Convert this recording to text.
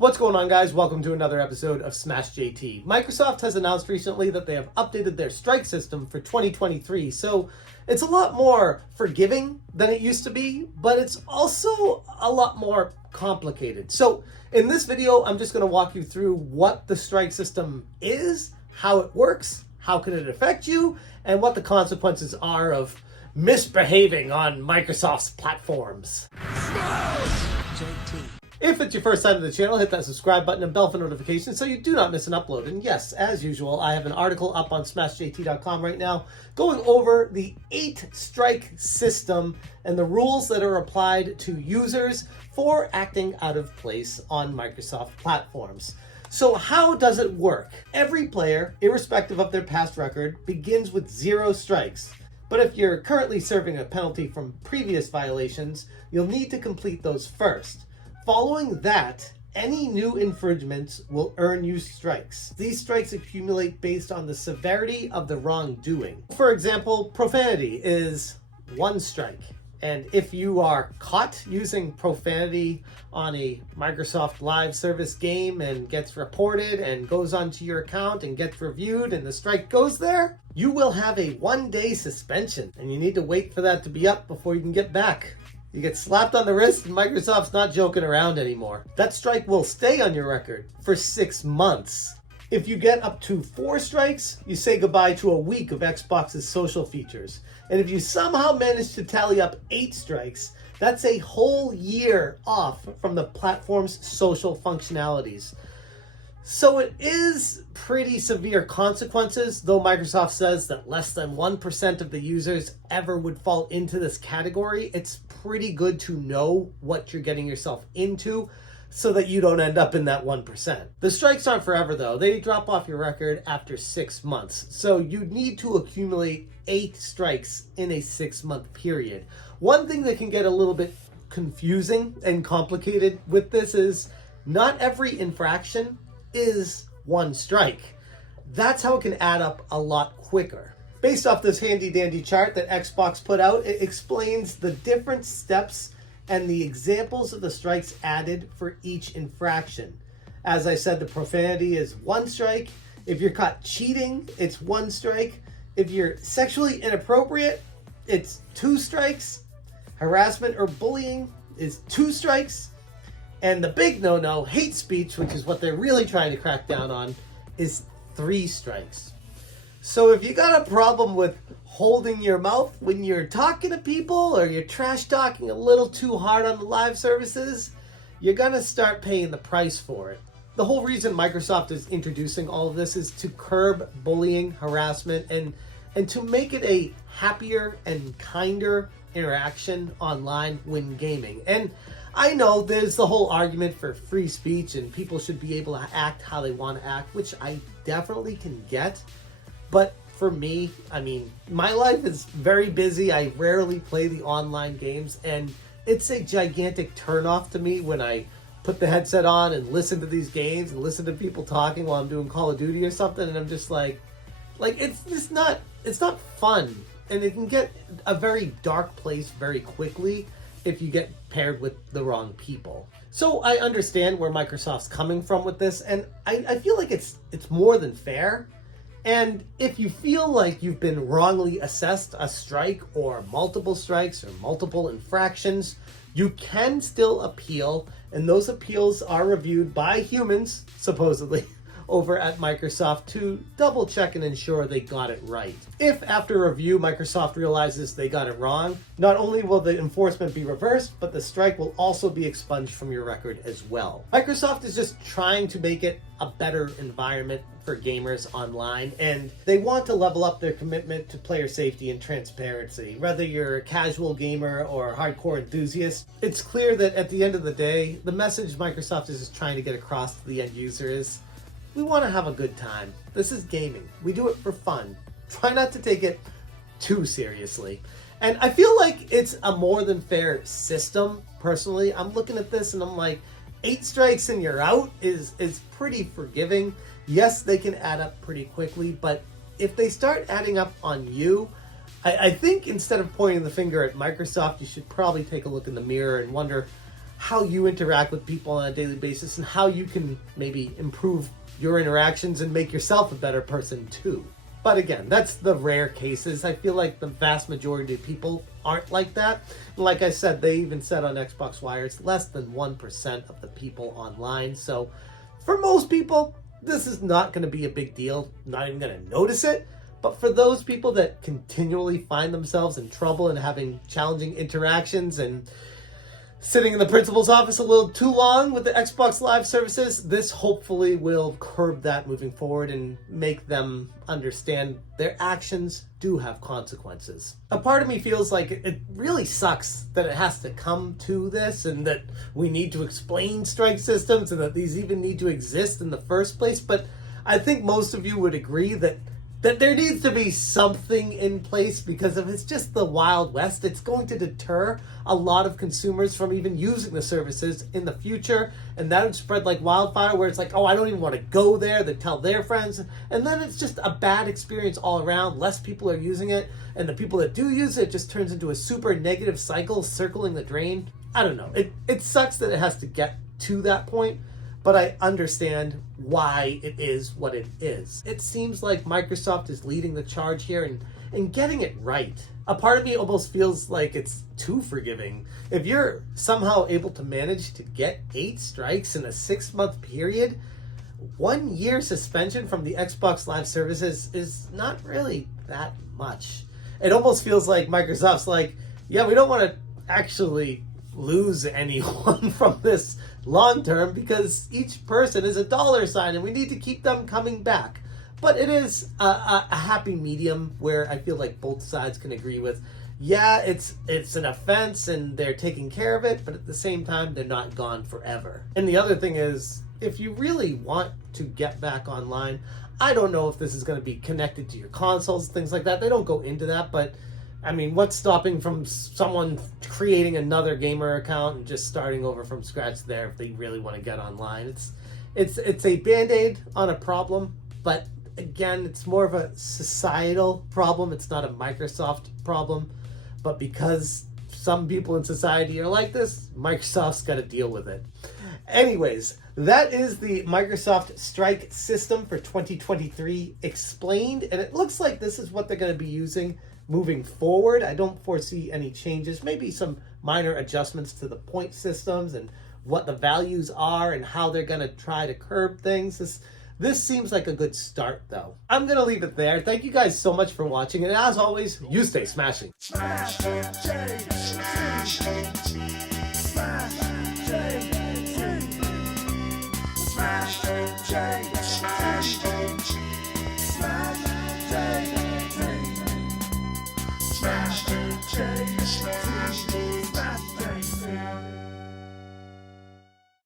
What's going on, guys? Welcome to another episode of Smash JT. Microsoft has announced recently that they have updated their strike system for 2023, so it's a lot more forgiving than it used to be, but it's also a lot more complicated. So in this video, I'm just going to walk you through what the strike system is, how it works, how can it affect you, and what the consequences are of misbehaving on Microsoft's platforms. If it's your first time to the channel, hit that subscribe button and bell for notifications so you do not miss an upload. And yes, as usual, I have an article up on smashjt.com right now going over the 8-strike system and the rules that are applied to users for acting out of place on Microsoft platforms. So how does it work? Every player, irrespective of their past record, begins with 0 strikes. But if you're currently serving a penalty from previous violations, you'll need to complete those first. Following that, any new infringements will earn you strikes. These strikes accumulate based on the severity of the wrongdoing. For example, profanity is 1 strike. And if you are caught using profanity on a Microsoft Live service game and gets reported and goes onto your account and gets reviewed and the strike goes there, you will have a 1-day suspension. And you need to wait for that to be up before you can get back. You get slapped on the wrist and Microsoft's not joking around anymore. That strike will stay on your record for 6 months. If you get up to 4 strikes, you say goodbye to a week of Xbox's social features. And if you somehow manage to tally up 8 strikes, that's a whole year off from the platform's social functionalities. So it is pretty severe consequences, though Microsoft says that less than 1% of the users ever would fall into this category. It's pretty good to know what you're getting yourself into so that you don't end up in that 1%. The strikes aren't forever, though. They drop off your record after 6 months. So you need to accumulate 8 strikes in a 6-month period. One thing that can get a little bit confusing and complicated with this is not every infraction is 1 strike. That's how it can add up a lot quicker. Based off this handy dandy chart that Xbox put out, it explains the different steps and the examples of the strikes added for each infraction. As I said, the profanity is 1 strike. If you're caught cheating, it's 1 strike. If you're sexually inappropriate, it's 2 strikes. Harassment or bullying is 2 strikes. And the big no-no, hate speech, which is what they're really trying to crack down on, is 3 strikes. So if you got a problem with holding your mouth when you're talking to people or you're trash talking a little too hard on the live services, you're going to start paying the price for it. The whole reason Microsoft is introducing all of this is to curb bullying, harassment, and to make it a happier and kinder interaction online when gaming. And I know there's the whole argument for free speech and people should be able to act how they want to act, which I definitely can get. But for me, I mean, my life is very busy. I rarely play the online games, and it's a gigantic turnoff to me when I put the headset on and listen to these games and listen to people talking while I'm doing Call of Duty or something, and I'm just like it's not fun, and it can get a very dark place very quickly if you get paired with the wrong people. So I understand where Microsoft's coming from with this, and I feel like it's more than fair. And if you feel like you've been wrongly assessed a strike or multiple strikes or multiple infractions, you can still appeal, and those appeals are reviewed by humans, supposedly, over at Microsoft to double check and ensure they got it right. If after review Microsoft realizes they got it wrong, not only will the enforcement be reversed, but the strike will also be expunged from your record as well. Microsoft is just trying to make it a better environment for gamers online, and they want to level up their commitment to player safety and transparency. Whether you're a casual gamer or a hardcore enthusiast, it's clear that at the end of the day, the message Microsoft is just trying to get across to the end user is, we want to have a good time. This is gaming. We do it for fun. Try not to take it too seriously. And I feel like it's a more than fair system, personally. I'm looking at this and I'm like, 8 strikes and you're out is pretty forgiving. Yes, they can add up pretty quickly, but if they start adding up on you, I think instead of pointing the finger at Microsoft, you should probably take a look in the mirror and wonder, how you interact with people on a daily basis and how you can maybe improve your interactions and make yourself a better person too. But again, that's the rare cases. I feel like the vast majority of people aren't like that. Like I said, they even said on Xbox Wire, it's less than 1% of the people online. So for most people, this is not going to be a big deal. Not even going to notice it. But for those people that continually find themselves in trouble and having challenging interactions and sitting in the principal's office a little too long with the Xbox Live services, this hopefully will curb that moving forward and make them understand their actions do have consequences. A part of me feels like it really sucks that it has to come to this and that we need to explain strike systems and that these even need to exist in the first place, but I think most of you would agree that there needs to be something in place, because if it's just the Wild West, it's going to deter a lot of consumers from even using the services in the future, and that would spread like wildfire, where it's like, oh, I don't even want to go there. They tell their friends, and then it's just a bad experience all around. Less people are using it, and the people that do use it just turns into a super negative cycle circling the drain. I don't know. It sucks that it has to get to that point, but I understand why it is what it is. It seems like Microsoft is leading the charge here and getting it right. A part of me almost feels like it's too forgiving. If you're somehow able to manage to get 8 strikes in a 6-month period, 1 year suspension from the Xbox Live services is not really that much. It almost feels like Microsoft's like, yeah, we don't want to actually lose anyone from this long term, because each person is a dollar sign and we need to keep them coming back. But it is a happy medium where I feel like both sides can agree with, yeah, it's an offense and they're taking care of it, but at the same time, they're not gone forever. And the other thing is, if you really want to get back online, I don't know if this is going to be connected to your consoles, things like that. They don't go into that, but I mean, what's stopping from someone creating another gamer account and just starting over from scratch there if they really want to get online? It's a Band-Aid on a problem, but again, it's more of a societal problem. It's not a Microsoft problem, but because some people in society are like this, Microsoft's got to deal with it. Anyways, that is the Microsoft Strike system for 2023 explained, and it looks like this is what they're going to be using moving forward. I don't foresee any changes, maybe some minor adjustments to the point systems and what the values are and how they're going to try to curb things. This seems like a good start, though. I'm going to leave it there. Thank you guys so much for watching, and as always, you stay smashing. Smash,